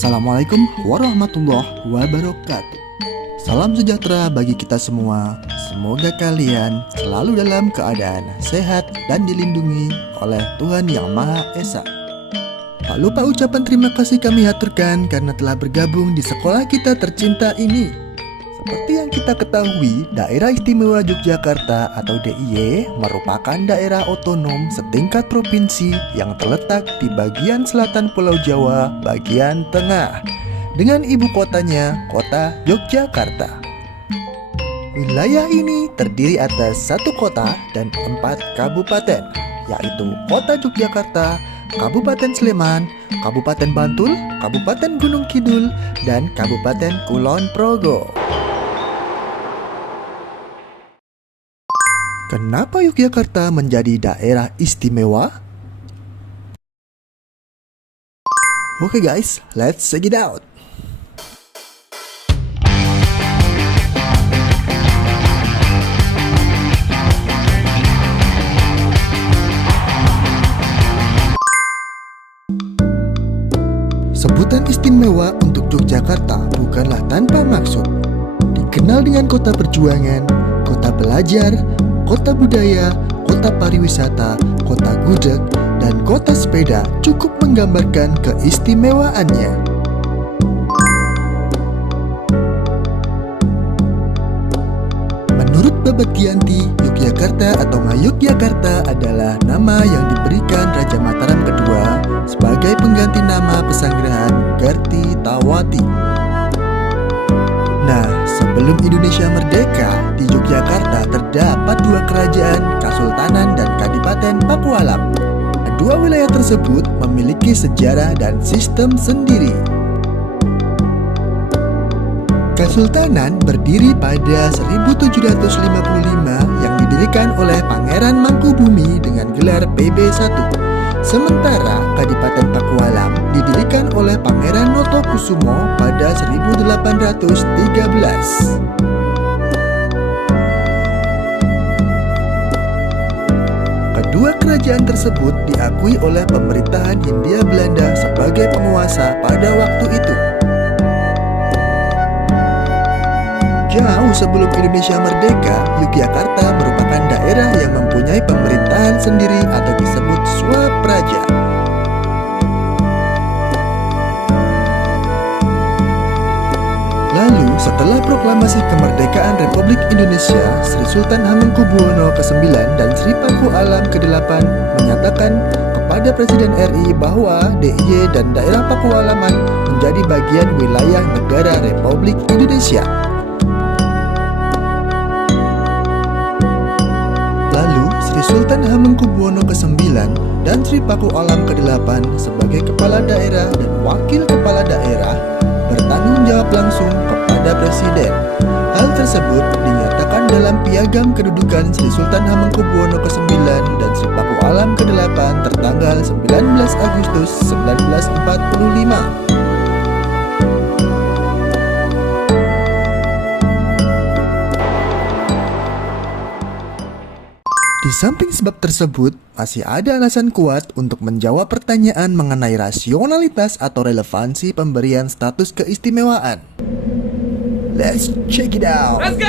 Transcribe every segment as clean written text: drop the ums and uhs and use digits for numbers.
Assalamualaikum warahmatullahi wabarakatuh. Salam sejahtera bagi kita semua. Semoga kalian selalu dalam keadaan sehat dan dilindungi oleh Tuhan Yang Maha Esa. Tak lupa ucapan terima kasih kami haturkan karena telah bergabung di sekolah kita tercinta ini. Seperti yang kita ketahui, Daerah Istimewa Yogyakarta atau DIY merupakan daerah otonom setingkat provinsi yang terletak di bagian selatan Pulau Jawa bagian tengah, dengan ibu kotanya kota Yogyakarta. Wilayah ini terdiri atas 1 kota dan 4 kabupaten, yaitu Kota Yogyakarta, Kabupaten Sleman, Kabupaten Bantul, Kabupaten Gunung Kidul, dan Kabupaten Kulon Progo. Kenapa Yogyakarta menjadi daerah istimewa? Oke guys, let's check it out. Sebutan istimewa untuk Yogyakarta bukanlah tanpa maksud. Dikenal dengan kota perjuangan, kota belajar, kota budaya, kota pariwisata, kota gudeg, dan kota sepeda cukup menggambarkan keistimewaannya. Menurut Babatianti, Yogyakarta atau Ngayogyakarta adalah nama yang diberikan Raja Mataram kedua sebagai pengganti nama pesanggrahan Gartitawati. Nah, sebelum Indonesia merdeka, di Yogyakarta terdapat 2 kerajaan, Kasultanan dan Kadipaten Pakualam. Kedua wilayah tersebut memiliki sejarah dan sistem sendiri. Kesultanan berdiri pada 1755 yang didirikan oleh Pangeran Mangkubumi dengan gelar PB1. Sementara Kadipaten Pakualam didirikan oleh Pangeran Notokusumo pada 1813. Kedua kerajaan tersebut diakui oleh pemerintahan Hindia Belanda sebagai penguasa pada waktu itu. Jauh sebelum Indonesia merdeka, Yogyakarta merupakan daerah yang mempunyai pemerintahan sendiri atau disebut swapraja. Lalu, setelah proklamasi kemerdekaan Republik Indonesia, Sri Sultan Hamengkubuwono ke-9 dan Sri Paku Alam ke-8 menyatakan kepada Presiden RI bahwa DIY dan daerah Pakualaman menjadi bagian wilayah negara Republik Indonesia. Sri Sultan Hamengkubuwono ke-9 dan Sri Paku Alam ke-8 sebagai kepala daerah dan wakil kepala daerah bertanggung jawab langsung kepada Presiden. Hal tersebut dinyatakan dalam Piagam Kedudukan Sri Sultan Hamengkubuwono ke-9 dan Sri Paku Alam ke-8 tertanggal 19 Agustus 1945. Di samping sebab tersebut, masih ada alasan kuat untuk menjawab pertanyaan mengenai rasionalitas atau relevansi pemberian status keistimewaan. Let's check it out. Let's go!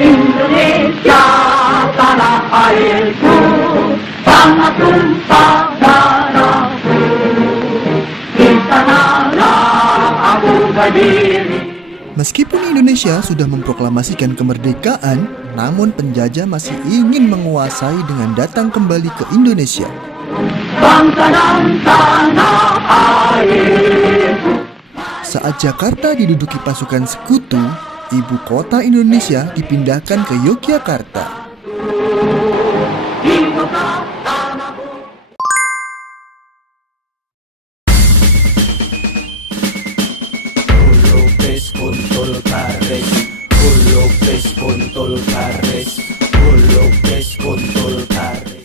Indonesia tanah airku, tanah tumpah darahku, di sanalah aku berdiri. Meskipun Indonesia sudah memproklamasikan kemerdekaan, namun penjajah masih ingin menguasai dengan datang kembali ke Indonesia. Bangsa dan tanah airku. Saat Jakarta diduduki pasukan sekutu, ibu kota Indonesia dipindahkan ke Yogyakarta.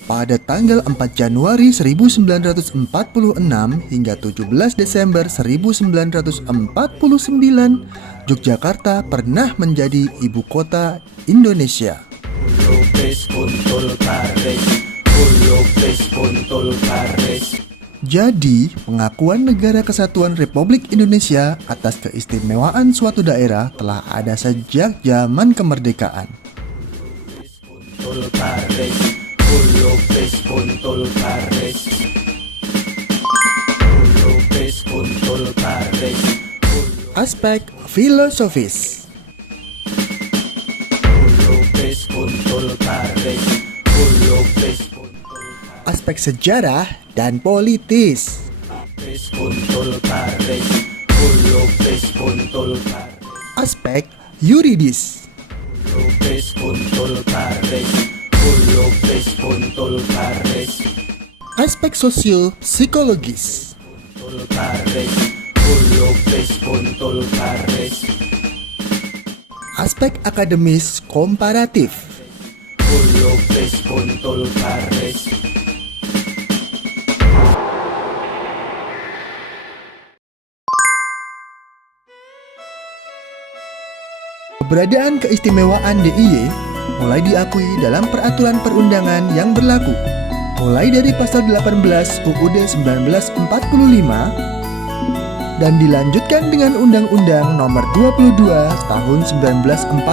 Pada tanggal 4 Januari 1946 hingga 17 Desember 1949, Yogyakarta pernah menjadi ibu kota Indonesia. Jadi, pengakuan Negara Kesatuan Republik Indonesia atas keistimewaan suatu daerah telah ada sejak zaman kemerdekaan. Aspek filosofis. Aspek sejarah dan politis. Aspek yuridis. Aspek sosio-psikologis. Aspek akademis komparatif. Keberadaan keistimewaan DIY mulai diakui dalam peraturan perundangan yang berlaku, mulai dari pasal 18 UUD 1945 dan dilanjutkan dengan Undang-Undang Nomor 22 Tahun 1948.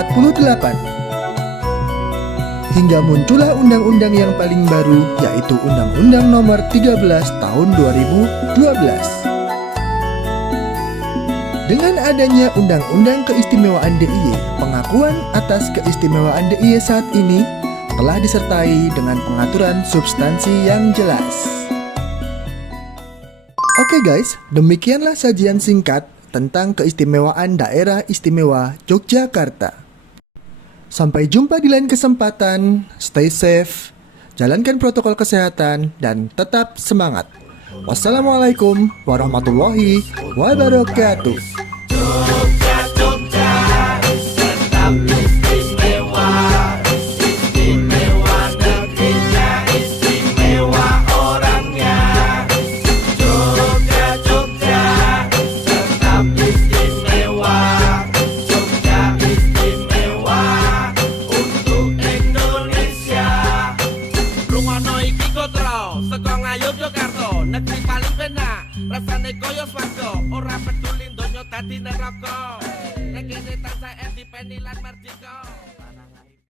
Hingga muncullah undang-undang yang paling baru, yaitu Undang-Undang Nomor 13 Tahun 2012. Dengan adanya Undang-Undang Keistimewaan DIY, pengakuan atas keistimewaan DIY saat ini telah disertai dengan pengaturan substansi yang jelas. Oke guys, demikianlah sajian singkat tentang keistimewaan Daerah Istimewa Yogyakarta. Sampai jumpa di lain kesempatan, stay safe, jalankan protokol kesehatan, dan tetap semangat. Wassalamualaikum warahmatullahi wabarakatuh. Negeri paling benak, rasane koyo swarga, ora peduli donya dadi neraka. Nek kene tansah independen lan merdeka.